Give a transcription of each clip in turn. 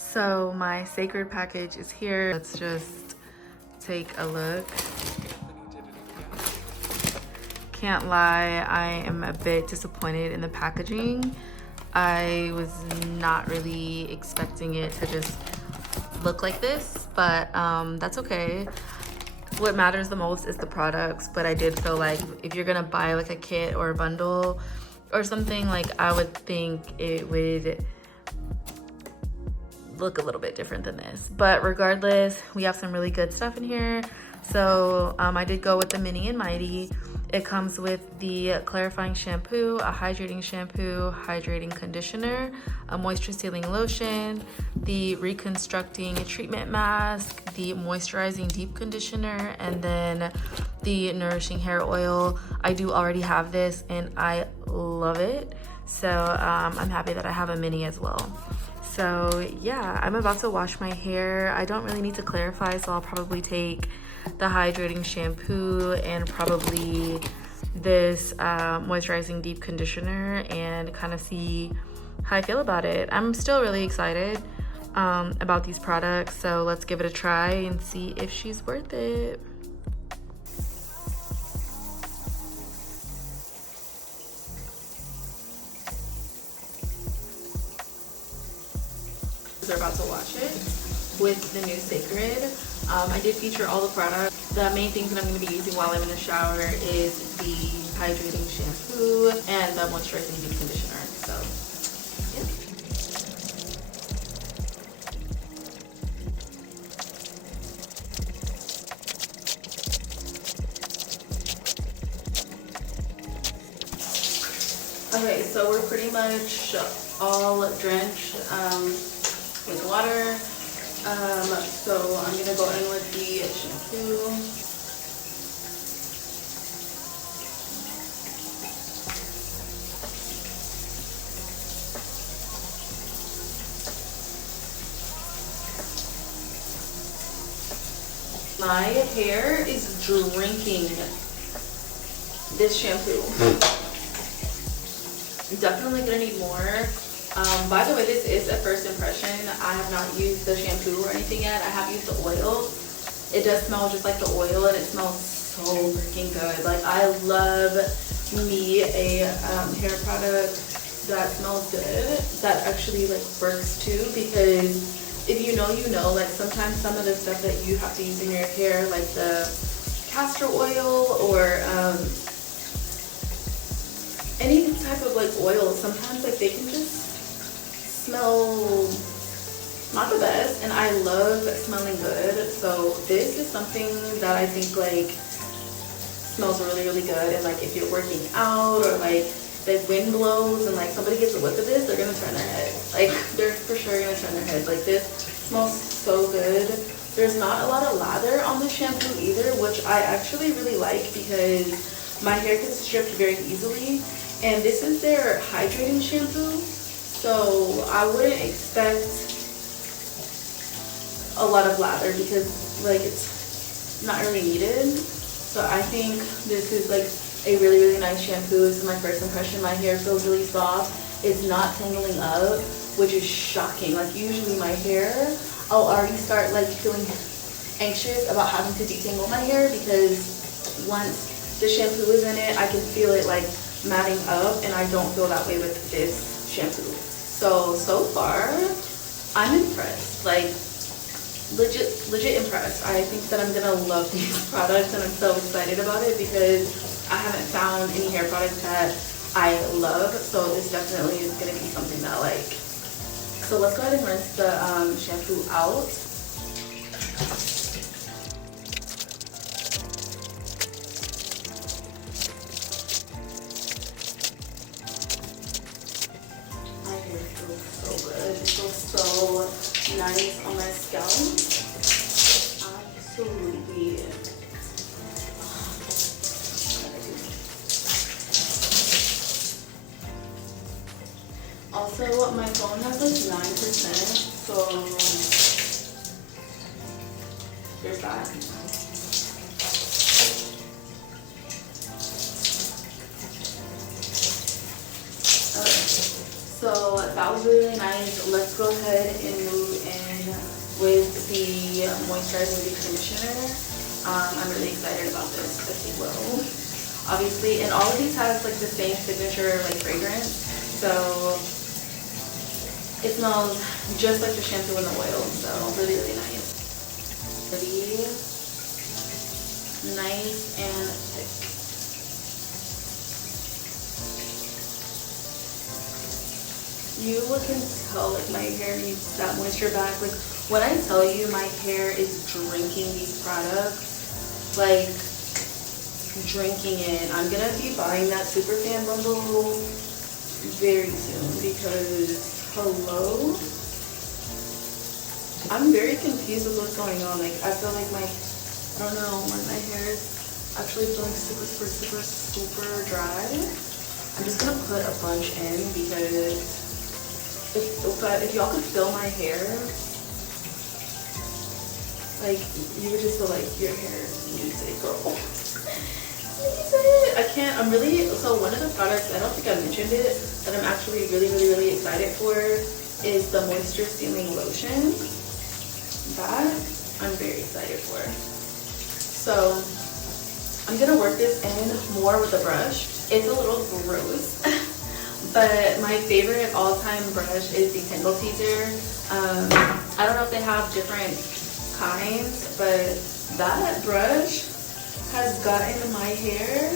So my Cécred package is here. Let's just take a look. Can't lie, I am a bit disappointed in the packaging. I was not really expecting it to just look like this, but that's okay. What matters the most is the products, but I did feel like if you're gonna buy like a kit or a bundle or something, like I would think it would look a little bit different than this. But regardless, we have some really good stuff in here. So I did go with the Mini and Mighty. It comes with the clarifying shampoo, a hydrating shampoo, hydrating conditioner, a moisture sealing lotion, the reconstructing treatment mask, the moisturizing deep conditioner, and then the nourishing hair oil. I do already have this and I love it. So I'm happy that I have a Mini as well. So yeah, I'm about to wash my hair. I don't really need to clarify, so I'll probably take the hydrating shampoo and probably this moisturizing deep conditioner and kind of see how I feel about it. I'm still really excited about these products, so let's give it a try and see if she's worth it. They're about to wash it with the new Cécred. I did feature all the products. The main things that I'm going to be using while I'm in the shower is the hydrating shampoo and the moisturizing deep conditioner. So, yeah. Okay, so we're pretty much all drenched with water. So I'm gonna go in with the shampoo. My hair is drinking this shampoo. Definitely gonna need more. By the way, this is a first impression. I have not used the shampoo or anything yet. I have used the oil. It does smell just like the oil and it smells so freaking good. Like, I love me a hair product that smells good, that actually like works too, because if you know, you know, like sometimes some of the stuff that you have to use in your hair, like the castor oil or any type of like oil, sometimes like they can just smell not the best, and I love smelling good. So this is something that I think like smells really, really good. And like if you're working out or like the wind blows and like somebody gets a whiff of this, they're gonna turn their head. Like they're for sure gonna turn their head. Like this smells so good. There's not a lot of lather on the shampoo either, which I actually really like because my hair gets stripped very easily. And this is their hydrating shampoo, so I wouldn't expect a lot of lather because like it's not really needed. So I think this is like a really, really nice shampoo. This is my first impression. My hair feels really soft. It's not tangling up, which is shocking. Like usually my hair, I'll already start like feeling anxious about having to detangle my hair because once the shampoo is in it, I can feel it like matting up, and I don't feel that way with this shampoo. So far I'm impressed, like legit impressed. I think that I'm gonna love these products, and I'm so excited about it because I haven't found any hair products that I love, so this definitely is gonna be something that I like. So let's go ahead and rinse the shampoo out. So nice on my scalp. Absolutely. Also, my phone has like 9%, so there's that. So that was really nice. Let's go ahead and move in with the moisturizing deep conditioner. I'm really excited about this, as you will. Obviously, and all of these has like the same signature like fragrance, so it smells just like the shampoo and the oil, so really, really nice. Pretty nice and thick. You can tell like my hair needs that moisture back. Like when I tell you my hair is drinking these products, like drinking it. I'm gonna be buying that super fan bundle very soon because hello, I'm very confused with what's going on. Like I feel like I don't know, when my hair is actually feeling super dry. I'm just gonna put a bunch in because if y'all could feel my hair, like you would just feel like your hair needs it, girl. I can't, so one of the products, I don't think I mentioned it, that I'm actually really excited for is the Moisture Sealing Lotion. That I'm very excited for. So I'm gonna work this in more with a brush. It's a little gross, but my favorite all-time brush is the Tangle Teaser. I don't know if they have different kinds, but that brush has gotten my hair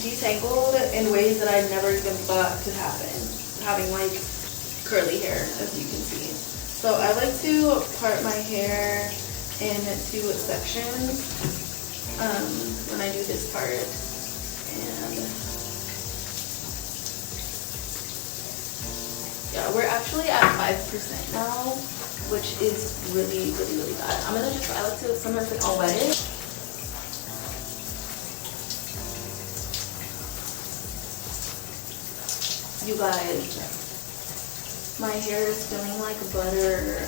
detangled in ways that I never even thought could happen, having like curly hair, as you can see. So I like to part my hair into sections when I do this part, and yeah, we're actually at 5% now, which is really bad. I'm gonna just, I like to sometimes like I'll wet it. You guys, my hair is feeling like butter.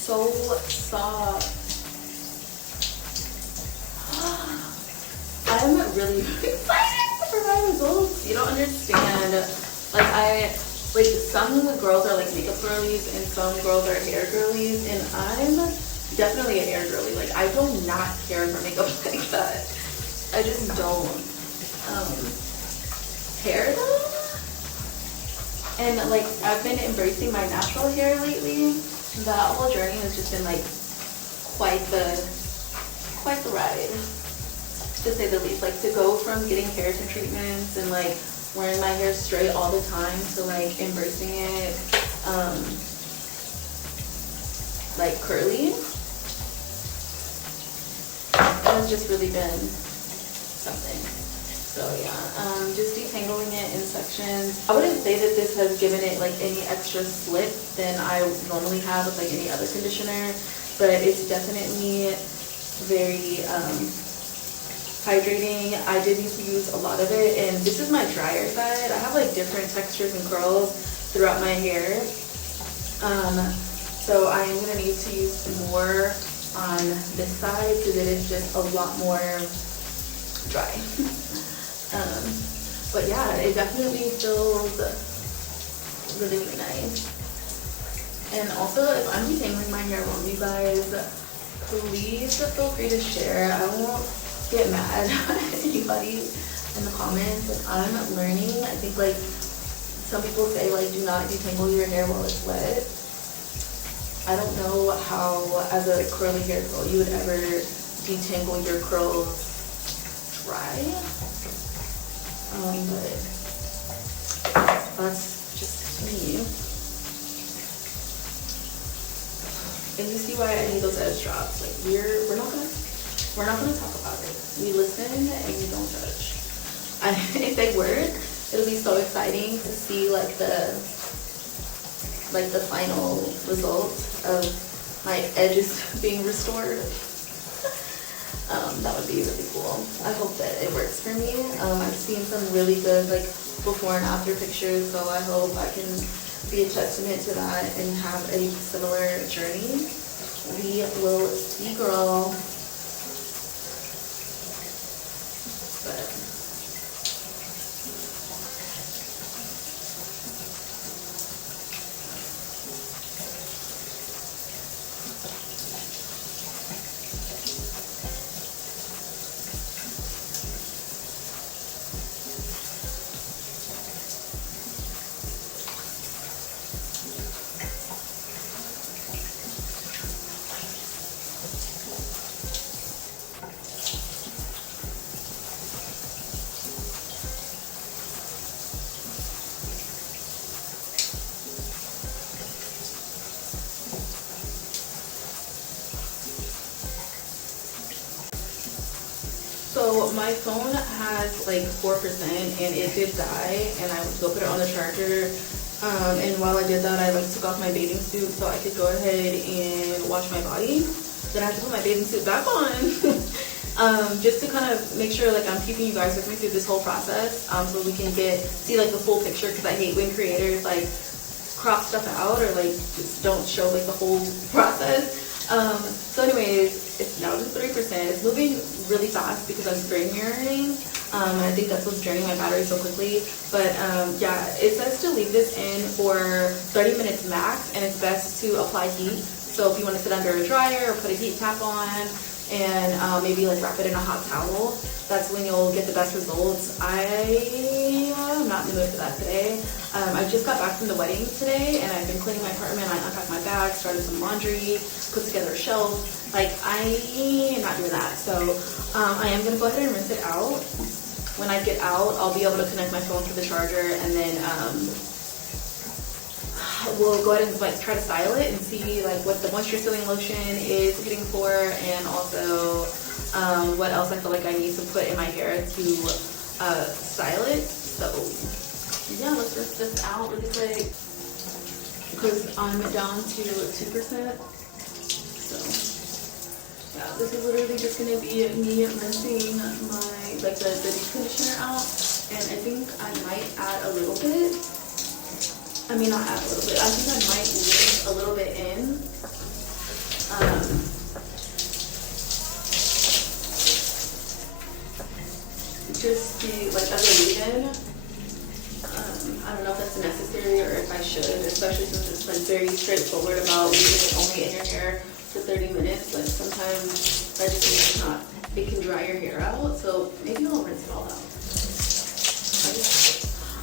So soft. I'm really excited for my results. You don't understand. Like some girls are like makeup girlies and some girls are hair girlies, and I'm definitely a hair girly. Like I do not care for makeup like that. I just don't. Hair though? And like I've been embracing my natural hair lately. That whole journey has just been like quite the ride, to say the least. Like to go from getting keratin treatments and like wearing my hair straight all the time to like embracing it like curly, it has just really been something. So yeah, just detangling it in sections. I wouldn't say that this has given it like any extra slip than I normally have with like any other conditioner, but it's definitely very hydrating. I did need to use a lot of it, and this is my drier side. I have like different textures and curls throughout my hair, so I am gonna need to use more on this side because it is just a lot more dry. But yeah, it definitely feels really nice. And also, if I'm detangling my hair wrong, you guys, please feel free to share. I won't get mad at anybody in the comments. Like I'm learning. I think like some people say like do not detangle your hair while it's wet. I don't know how as a curly hair girl you would ever detangle your curls dry. But that's just me. And you see why I need those edge drops. Like we're not gonna talk about it. We listen and we don't judge. If they work, it'll be so exciting to see like the final result of my edges being restored. That would be really cool. I hope that it works for me. I've seen some really good like before and after pictures, so I hope I can be a testament to that and have a similar journey. We will see, girl. But So my phone has like 4% and it did die, and I went to go put it on the charger. And while I did that, I like took off my bathing suit so I could go ahead and wash my body. Then I have to put my bathing suit back on. Just to kind of make sure like I'm keeping you guys with me through this whole process, so we can see like the full picture, because I hate when creators like crop stuff out or like just don't show like the whole process. So anyways, it's now just 3%. It's moving really fast because I'm screen mirroring. And I think that's what's draining my battery so quickly. But yeah, it says to leave this in for 30 minutes max, and it's best to apply heat. So if you want to sit under a dryer or put a heat tap on and maybe like wrap it in a hot towel, that's when you'll get the best results. I'm not in the mood for that today. I just got back from the wedding today, and I've been cleaning my apartment. I unpacked my bag, started some laundry, put together a shelf. Like, I am not doing that. So I am going to go ahead and rinse it out. When I get out, I'll be able to connect my phone to the charger, and then we'll go ahead and like try to style it and see like what the moisture sealing lotion is hitting for, and also what else I feel like I need to put in my hair to style it. So yeah, let's rinse this out really quick because I'm down to 2%. So yeah, this is literally just gonna be me rinsing my the deep conditioner out, and I think I might add a little bit. I mean, not add a little bit. I think I might leave a little bit in. Just to like as a leave-in. I don't know if that's necessary or if I should, especially since it's like very straightforward about leaving it only in your hair for 30 minutes. Like sometimes that just means it can dry your hair out. So maybe I'll rinse it all out.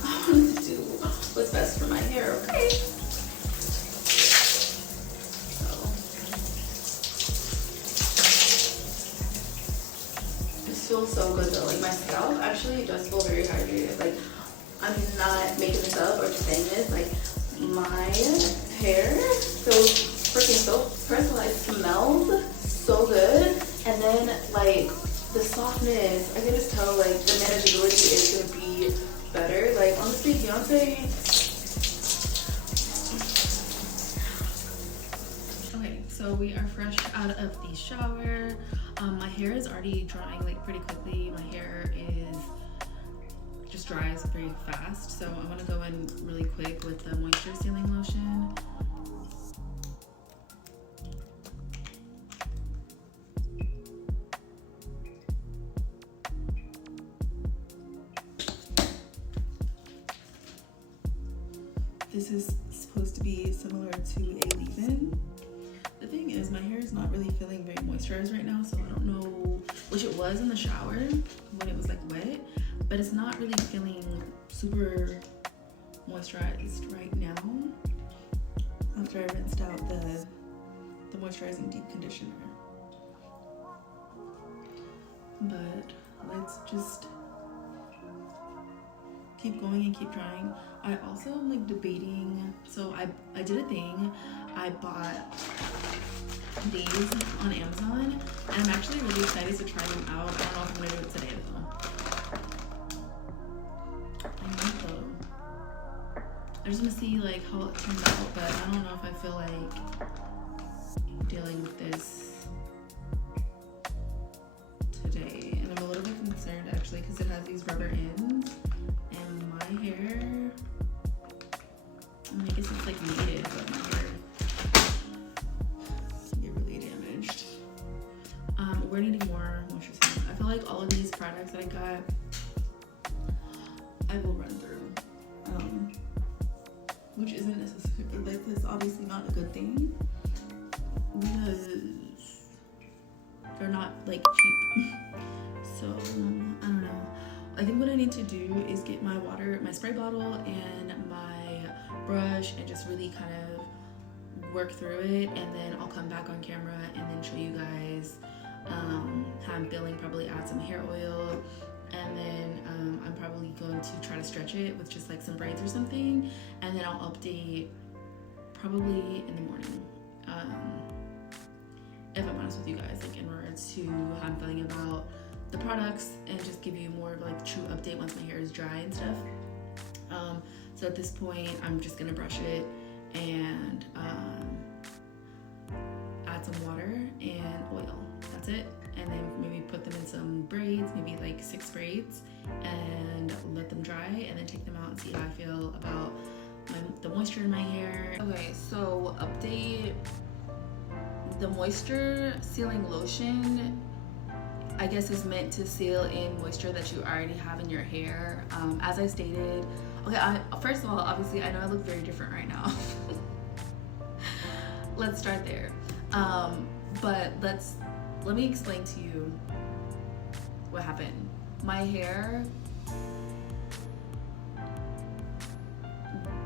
I want to do what's best for my hair, okay? So this feels so good though. Like my scalp actually does feel very hydrated. Like I'm not making this up or just saying this. Like my hair feels freaking so personalized. It smells so good, and then like the softness, I can just tell like the manageability is gonna be better. Like honestly, Beyonce. Okay, so we are fresh out of the shower. My hair is already drying like pretty quickly. My hair is just dries very fast, so I'm gonna go in really quick with the moisture sealing lotion. This is supposed to be similar to a leave-in. The thing is, my hair is not really feeling very moisturized right now, so I don't know, which it was in the shower when it was like wet, but it's not really feeling super moisturized right now after I rinsed out the moisturizing deep conditioner. But let's just keep going and keep trying. I also am like debating, so I did a thing. I bought these on Amazon, and I'm actually really excited to try them out. I don't know if I'm gonna do it today though. I just want to see like how it turns out, but I don't know if I feel like dealing with this today. And I'm a little bit concerned actually because it has these rubber ends, and my hair, I mean, I guess it's like needed, but my hair can get really damaged. We're needing more moisture serum. I feel like all of these products that I got, I will run through. Which isn't necessarily, like, this obviously not a good thing because they're not like cheap. So I don't know. I think what I need to do is get my water, my spray bottle, and my brush, and just really kind of work through it, and then I'll come back on camera and then show you guys how I'm feeling. Probably add some hair oil, and then I'm probably going to try to stretch it with just like some braids or something, and then I'll update probably in the morning, if I'm honest with you guys, like in regards to how I'm feeling about the products and just give you more of like true update once my hair is dry and stuff. So at this point, I'm just gonna brush it and add some water and oil. That's it. And then maybe put them in some braids, maybe like 6 braids, and let them dry, and then take them out and see how I feel about the moisture in my hair. Okay, so update. The moisture sealing lotion, I guess, is meant to seal in moisture that you already have in your hair. As I stated, okay, first of all, obviously, I know I look very different right now. Let's start there. But let me explain to you what happened. My hair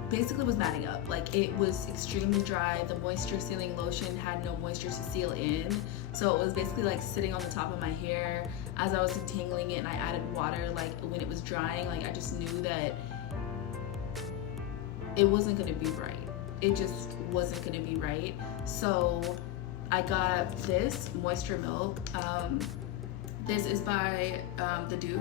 basically was matting up. Like, it was extremely dry. The moisture sealing lotion had no moisture to seal in, so it was basically like sitting on the top of my hair. As I was detangling it and I added water, like when it was drying, like I just knew that it wasn't gonna be right. It just wasn't gonna be right. So I got this moisture milk. This is by The Do.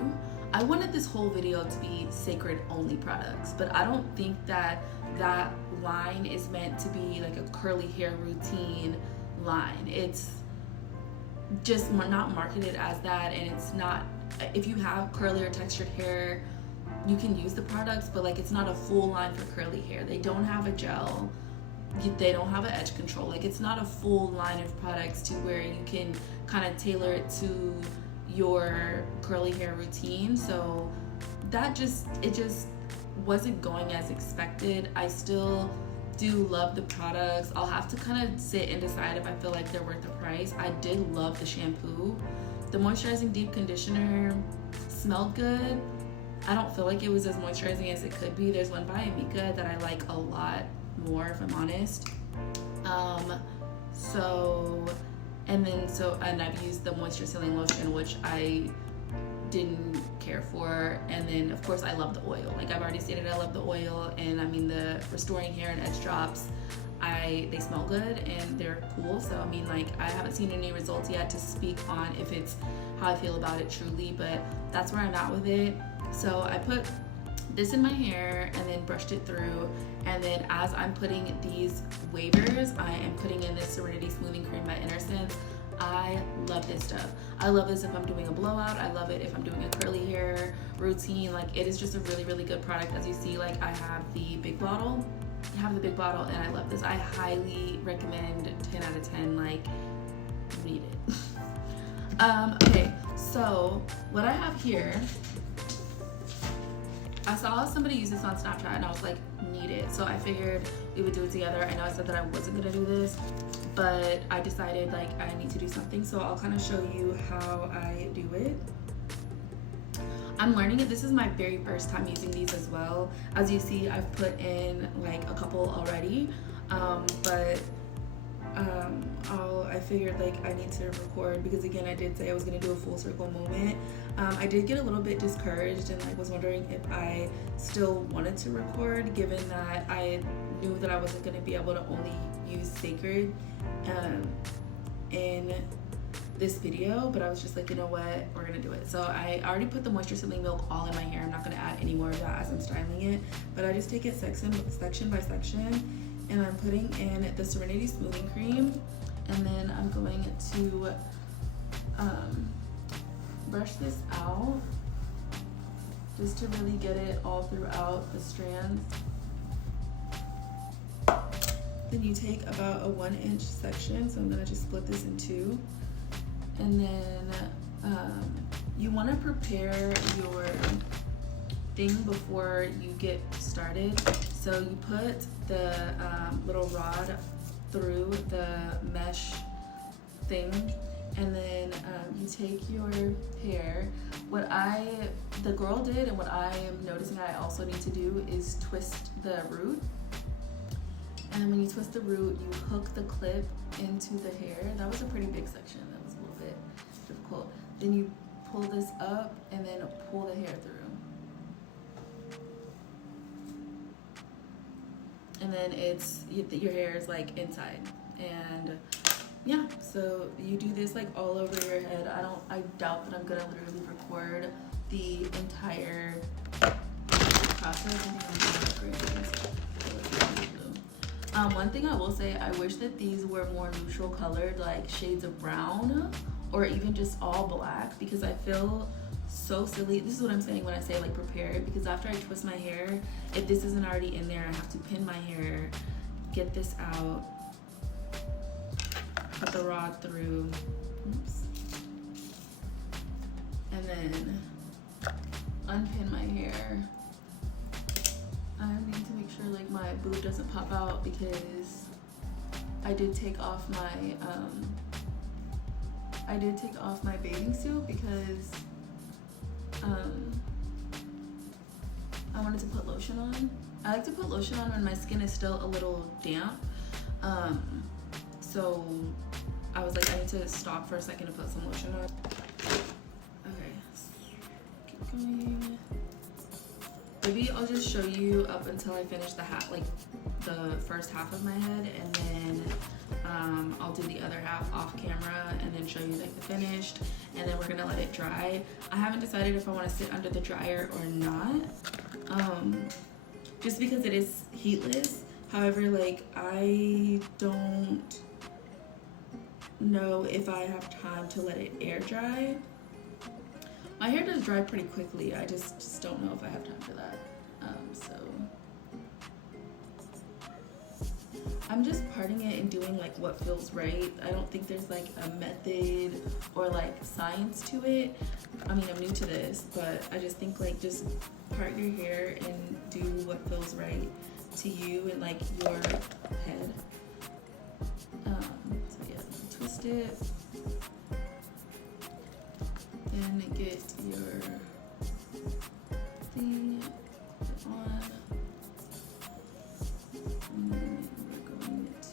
I wanted this whole video to be Cécred only products, but I don't think that that line is meant to be like a curly hair routine line. It's just not marketed as that, and it's not, if you have curly or textured hair, you can use the products, but like it's not a full line for curly hair. They don't have a gel, they don't have an edge control. Like, it's not a full line of products to where you can kind of tailor it to your curly hair routine. So it just wasn't going as expected. I still do love the products. I'll have to kind of sit and decide if I feel like they're worth the price. I did love the shampoo. The moisturizing deep conditioner smelled good. I don't feel like it was as moisturizing as it could be. There's one by Amika that I like a lot more, if I'm honest. And I've used the moisture sealing lotion, which I didn't care for. And then of course I love the oil. Like, I've already stated, I love the oil, and I mean the restoring hair and edge drops, they smell good and they're cool. So I mean, like, I haven't seen any results yet to speak on if it's how I feel about it truly, but that's where I'm at with it. So I put this in my hair and then brushed it through, and then as I'm putting these wavers, I am putting in this Serenity Smoothing Cream by Sense. I love this stuff. I love this if I'm doing a blowout. I love it if I'm doing a curly hair routine. Like, it is just a really, really good product. As you see, like, I have the big bottle. And I love this. I highly recommend. 10 out of 10. Like, you need it. Okay, so what I have here, I saw somebody use this on Snapchat and I was like, need it. So I figured we would do it together. I know I said that I wasn't gonna do this, but I decided like I need to do something. So I'll kind of show you how I do it. I'm learning it. This is my very first time using these as well. As you see, I've put in like a couple already, I figured like I need to record because, again, I did say I was gonna do a full circle moment. I did get a little bit discouraged and like was wondering if I still wanted to record, given that I knew that I wasn't gonna be able to only use Cécred in this video, but I was just like, you know what, we're gonna do it. So I already put the moisture sealing milk all in my hair. I'm not gonna add any more of that as I'm styling it, but I just take it section by section, and I'm putting in the Serenity Smoothing Cream, and then I'm going to brush this out just to really get it all throughout the strands. Then you take about a 1-inch section, so I'm gonna just split this in two. And then you want to prepare your thing before you get started. So you put the little rod through the mesh thing, and then you take your hair. What the girl did, and what I am noticing I also need to do, is twist the root. And when you twist the root, you hook the clip into the hair. That was a pretty big section. That was a little bit difficult. Then you pull this up and then pull the hair through. And then your hair is like inside. And yeah, so you do this like all over your head. I doubt that I'm gonna literally record the entire process. I think I'm gonna upgrade this. One thing I will say, I wish that these were more neutral colored, like shades of brown, or even just all black, because I feel so silly. This is what I'm saying when I say like prepared, because after I twist my hair, if this isn't already in there, I have to pin my hair, get this out, put the rod through, oops, and then unpin my hair. I need to make sure like my boob doesn't pop out, because I did take off my bathing suit because I wanted to put lotion on. I like to put lotion on when my skin is still a little damp. So I was like, I need to stop for a second to put some lotion on. Okay, keep going. Maybe I'll just show you up until I finish the half, like the first half of my head, and then I'll do the other half off camera and then show you like the finished, and then we're gonna let it dry. I haven't decided if I want to sit under the dryer or not, just because it is heatless. However, like I don't know if I have time to let it air dry. My hair does dry pretty quickly. I just don't know if I have time for that. So I'm just parting it and doing like what feels right. I don't think there's like a method or like science to it. I mean, I'm new to this, but I just think like just part your hair and do what feels right to you and like your head. So yeah, twist it. And get your thing on, and then we're going to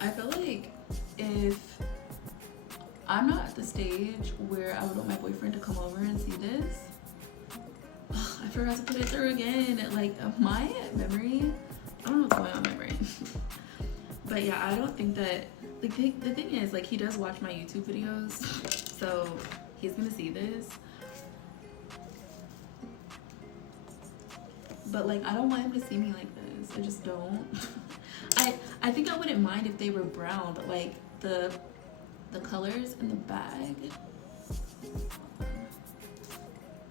I feel like if I'm not at the stage where I would want my boyfriend to come over and see this, I forgot to put it through again. Like my memory, I don't know what's going on in my brain. But yeah, I don't think that, like the thing is, like he does watch my YouTube videos, so he's gonna see this. But like I don't want him to see me like this. I just don't. I think I wouldn't mind if they were brown, but like the colors in the bag.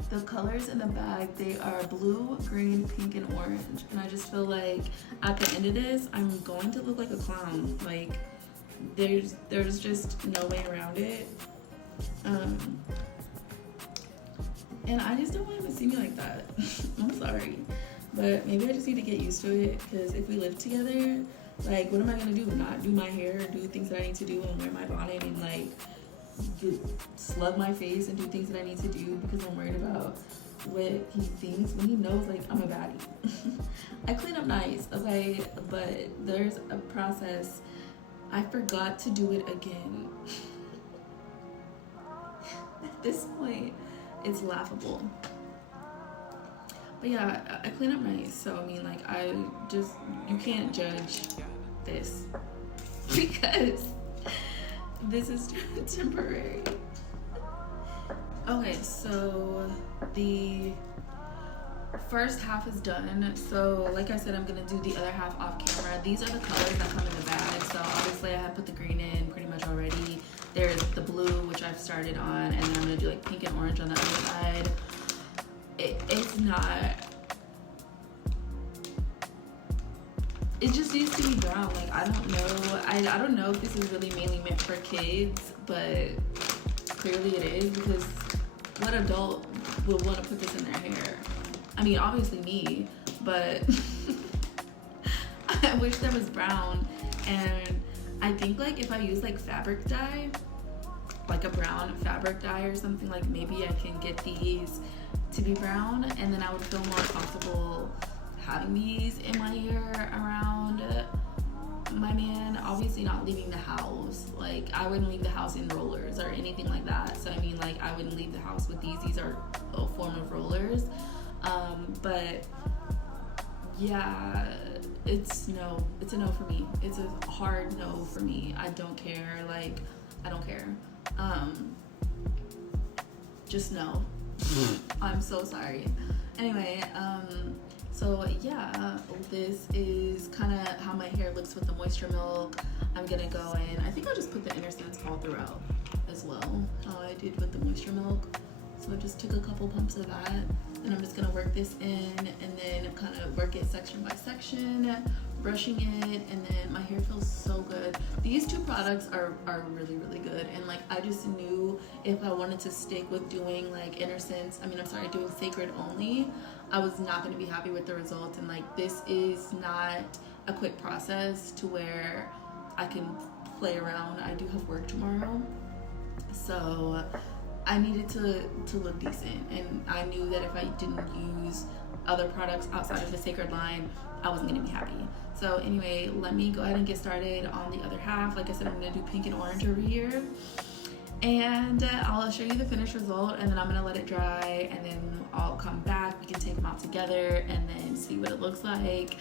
The colors in the bag, they are blue, green, pink, and orange. And I just feel like at the end of this, I'm going to look like a clown. Like there's just no way around it. And I just don't want him to see me like that. I'm sorry. But maybe I just need to get used to it, because if we live together, like what am I gonna do? Not do my hair, do things that I need to do, and wear my bonnet, and like slug my face and do things that I need to do because I'm worried about what he thinks when he knows like I'm a baddie. I clean up nice, okay, but there's a process. I forgot to do it again. At this point, it's laughable. But yeah, I clean up nice, so I mean like you can't judge this because this is temporary. Okay, so the first half is done. So like I said, I'm gonna do the other half off camera. These are the colors that come in the bag. So obviously I have put the green in pretty much already. There's the blue, which I've started on, and then I'm gonna do like pink and orange on the other side. It's not, it just needs to be brown. Like I don't know, I don't know if this is really mainly meant for kids, but clearly it is, because what adult would want to put this in their hair? I mean, obviously me, but I wish there was brown. And I think like if I use like fabric dye, like a brown fabric dye or something, like maybe I can get these to be brown, and then I would feel more comfortable having these in my hair around my man. Obviously not leaving the house, like like I wouldn't leave the house in rollers or anything like that. So I mean, like I wouldn't leave the house with these. These are a form of rollers. But yeah, it's a no for me. It's a hard no for me. I don't care. Like, I don't care. Just no. I'm so sorry. Anyway, so yeah, this is kind of how my hair looks with the moisture milk. I'm gonna go in. I think I'll just put the inner scents all throughout as well, how I did with the moisture milk. So I just took a couple pumps of that, and I'm just gonna work this in and then kind of work it section by section, brushing it, and then my hair feels so good. These two products are really, really good, and like I just knew if I wanted to stick with doing like doing Cécred only, I was not gonna be happy with the results. And like this is not a quick process to where I can play around. I do have work tomorrow, so I needed to look decent, and I knew that if I didn't use other products outside of the Cécred line, I wasn't gonna be happy. So anyway, let me go ahead and get started on the other half. Like I said, I'm gonna do pink and orange over here, and I'll show you the finished result, and then I'm gonna let it dry, and then I'll come back. We can take them out together and then see what it looks like.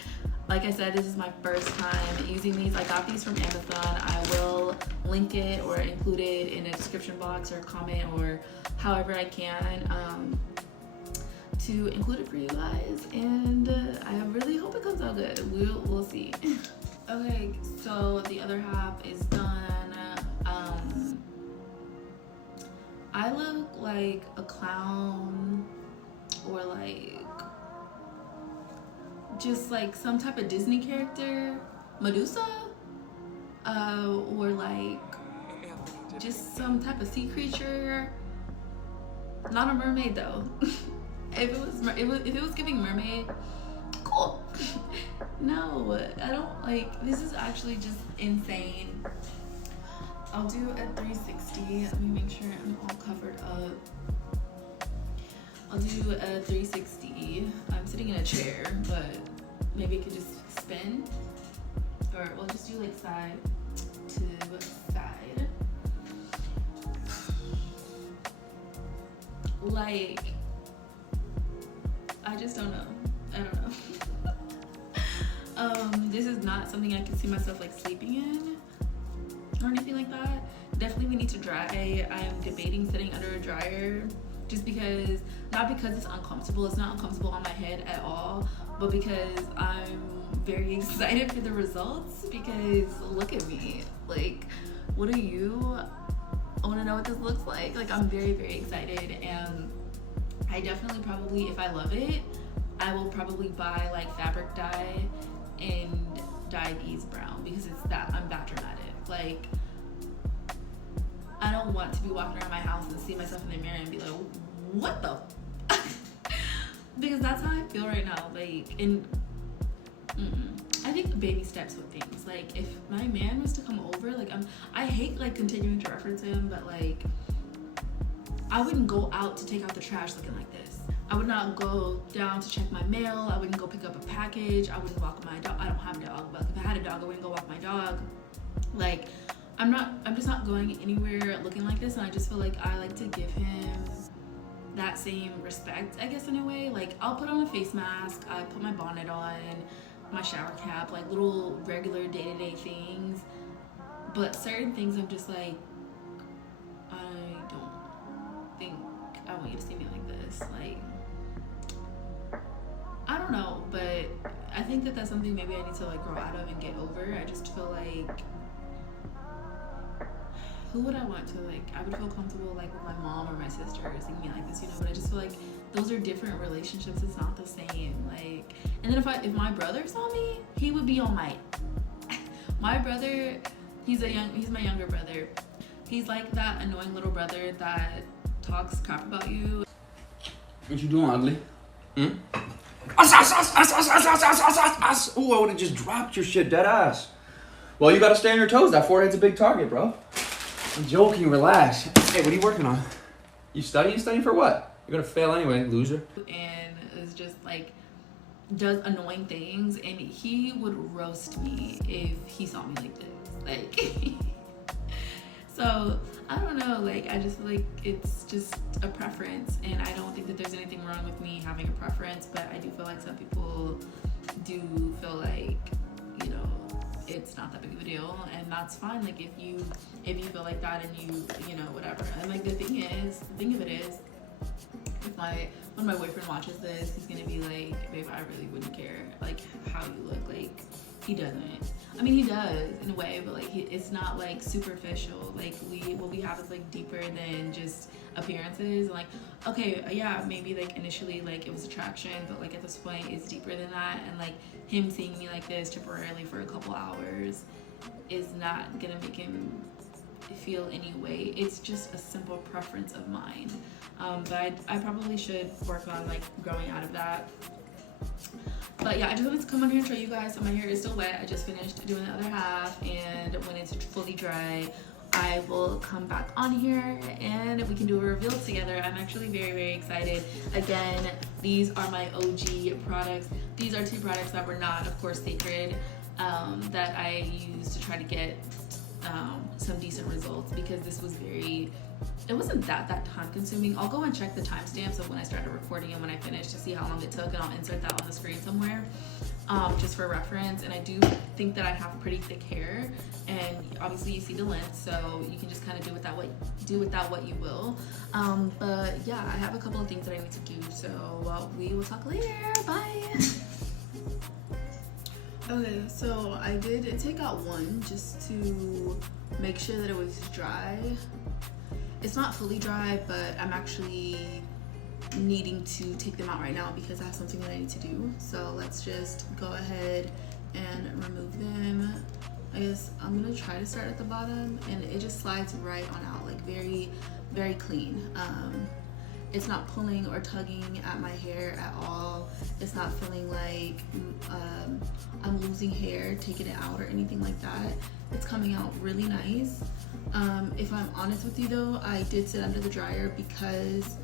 Like I said, this is my first time using these. I got these from Amazon. I will link it or include it in a description box or comment or however I can to include it for you guys. And I really hope it comes out good. We'll see. Okay, so the other half is done. I look like a clown or like just like some type of Disney character, Medusa, or like just some type of sea creature. Not a mermaid though. if it was giving mermaid, cool. No, I don't like. This is actually just insane. I'll do a 360. Let me make sure I'm all covered up. I'll do a 360. I'm sitting in a chair, but maybe it could just spin. Or we'll just do like side to side. Like, I just don't know. I don't know. This is not something I can see myself like sleeping in or anything like that. Definitely we need to dry. I'm debating sitting under a dryer. Just because, not because it's uncomfortable, it's not uncomfortable on my head at all, but because I'm very excited for the results. Because look at me, like, what are you? I want to know what this looks like. Like, I'm very, very excited, and I definitely probably, if I love it, I will probably buy like fabric dye and dye these brown, because it's that, I'm that dramatic. Like, I don't want to be walking around my house and see myself in the mirror and be like, what the? Because that's how I feel right now. Like, and I think baby steps with things. Like, if my man was to come over, like, I hate like continuing to reference him, but like, I wouldn't go out to take out the trash looking like this. I would not go down to check my mail. I wouldn't go pick up a package. I wouldn't walk my dog. I don't have a dog, but if I had a dog, I wouldn't go walk my dog. Like, I'm just not going anywhere looking like this, and I just feel like I like to give him that same respect, I guess, in a way. Like, I'll put on a face mask, I put my bonnet on, my shower cap, like little regular day-to-day things, but certain things I'm just like, I don't think I want you to see me like this. Like, I don't know, but I think that that's something maybe I need to like grow out of and get over. I just feel like, who would I want to, like, I would feel comfortable like with my mom or my sister seeing me like this, you know, but I just feel like those are different relationships. It's not the same. Like, and then if my brother saw me, he would be on my brother, he's my younger brother. He's like that annoying little brother that talks crap about you. What you doing, ugly? Oh, I would have just dropped your shit, dead ass. Well, you gotta stay on your toes. That forehead's a big target, bro. I'm joking, relax. Hey, what are you working on? You studying? Studying for what? You're gonna fail anyway, loser. And is just like, does annoying things, and he would roast me if he saw me like this. Like, So I don't know, like I just feel like it's just a preference, and I don't think that there's anything wrong with me having a preference, but I do feel like some people do feel like, you know, it's not that big of a deal, and that's fine. Like if you feel like that and you know, whatever. And like the thing of it is, if when my boyfriend watches this, he's gonna be like, babe, I really wouldn't care like how you look. Like he doesn't. I mean, he does in a way, but like it's not like superficial. Like what we have is like deeper than just appearances. Like, okay, yeah, maybe like initially like it was attraction, but like at this point it's deeper than that. And like him seeing me like this temporarily for a couple hours is not gonna make him feel any way. It's just a simple preference of mine. But I probably should work on like growing out of that. But yeah, I just wanted to come on here and show you guys. So my hair is still wet. I just finished doing the other half, and when it's fully dry, I will come back on here and we can do a reveal together. I'm actually very, very excited. Again, these are my OG products. These are 2 products that were not, of course, Cécred, that I used to try to get some decent results, because this was it wasn't that time consuming. I'll go and check the timestamps of when I started recording and when I finished to see how long it took, and I'll insert that on the screen somewhere, just for reference. And I do think that I have pretty thick hair, and obviously you see the length, so you can just kind of do with that what you will. But yeah, I have a couple of things that I need to do, so we will talk later. Bye. Okay, so I did take out one just to make sure that it was dry. It's not fully dry, but I'm actually needing to take them out right now because I have something that I need to do. So let's just go ahead and remove them. I guess I'm gonna try to start at the bottom, and it just slides right on out, like very, very clean. It's not pulling or tugging at my hair at all. It's not feeling like I'm losing hair, taking it out or anything like that. It's coming out really nice. If I'm honest with you though, I did sit under the dryer because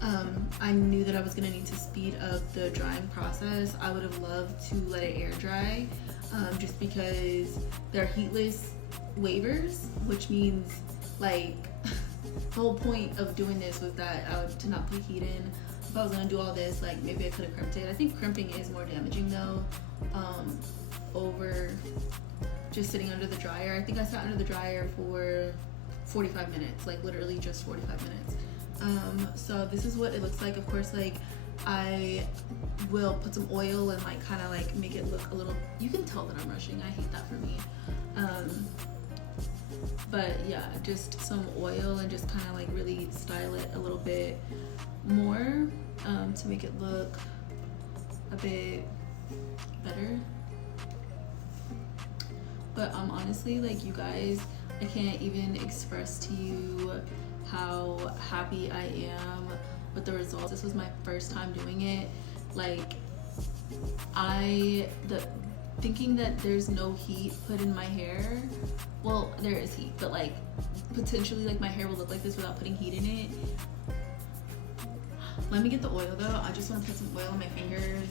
I knew that I was gonna need to speed up the drying process. I would have loved to let it air dry, just because they're heatless wavers, which means like the whole point of doing this was that to not put heat in. If I was gonna do all this, like maybe I could have crimped it. I think crimping is more damaging though, over just sitting under the dryer. I think I sat under the dryer for 45 minutes, like literally just 45 minutes. So this is what it looks like. Of course, like I will put some oil and like kind of like make it look a little, you can tell that I'm rushing. I hate that for me. But yeah, just some oil and just kind of like really style it a little bit more, to make it look a bit better. But honestly, like you guys, I can't even express to you how happy I am with the results. This was my first time doing it. Like thinking that there's no heat put in my hair. Well, there is heat, but like potentially like my hair will look like this without putting heat in it. Let me get the oil though. I just want to put some oil on my fingers.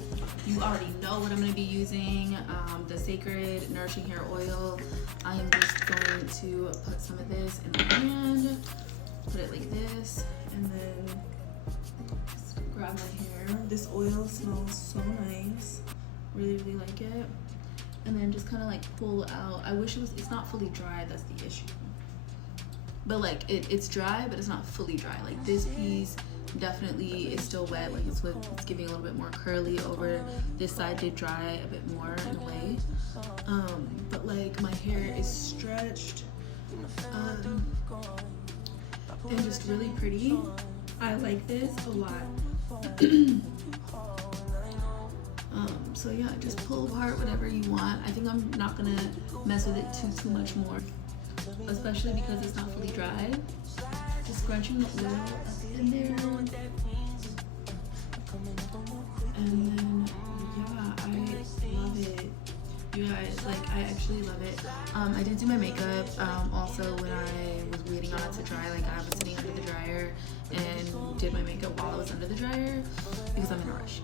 You already know what I'm going to be using, the Cécred Nourishing Hair Oil. I am just going to put some of this in my hand, put it like this, and then just grab my hair. This oil smells so nice. Really, really like it. And then just kind of like pull out. I wish it's not fully dry, that's the issue. But like it's dry, but it's not fully dry. Like this piece definitely is still wet, like it's giving a little bit more curly. Over this side did dry a bit more in a way. But like my hair is stretched and just really pretty. I like this a lot. So yeah, just pull apart whatever you want. I think I'm not gonna mess with it too much more, especially because it's not fully dry. Just scrunching the oil up in there. And then yeah, I love it. You guys, like I actually love it. I did do my makeup also when I was waiting on it to dry. Like I was sitting under the dryer and did my makeup while I was under the dryer because I'm in a rush.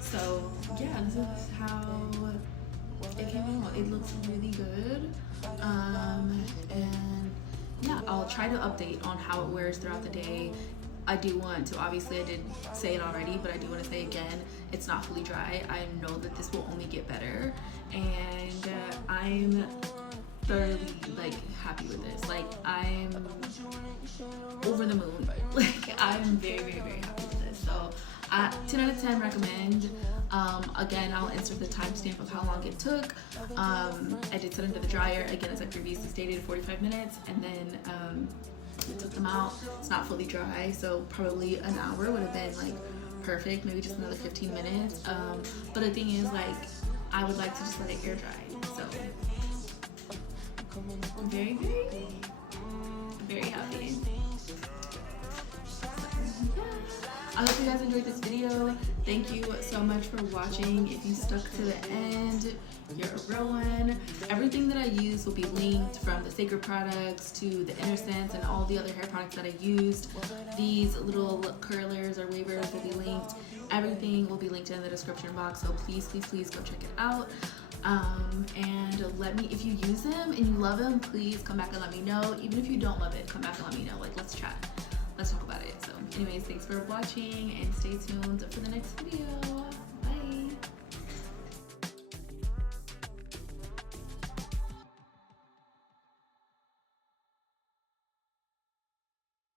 So yeah, this is how it came out. It looks really good. And yeah, I'll I'll try to update on how it wears throughout the day. I do want to, obviously I did say it already, but I do want to say again, it's not fully dry. I know that this will only get better, and I'm thoroughly like happy with this. Like I'm over the moon. Like I'm very, very, very happy with this. So 10 out of 10 recommend. Again, I'll insert the timestamp of how long it took. I did set under the dryer, again, as I previously stated, 45 minutes, and then I took them out. It's not fully dry, so probably an hour would have been like perfect, maybe just another 15 minutes. But the thing is, like, I would like to just let it air dry. So I'm very, very, very happy. I hope you guys enjoyed this video. Thank you so much for watching. If you stuck to the end, you're a real one. Everything that I use will be linked, from the Cécred products to the Inner Sense and all the other hair products that I used. These little curlers or wavers will be linked. Everything will be linked in the description box, so please, please, please go check it out. And let me, if you use them and you love them, please come back and let me know. Even if you don't love it, come back and let me know. Like, let's chat. Let's talk about it. So anyways, thanks for watching, and stay tuned for the next video.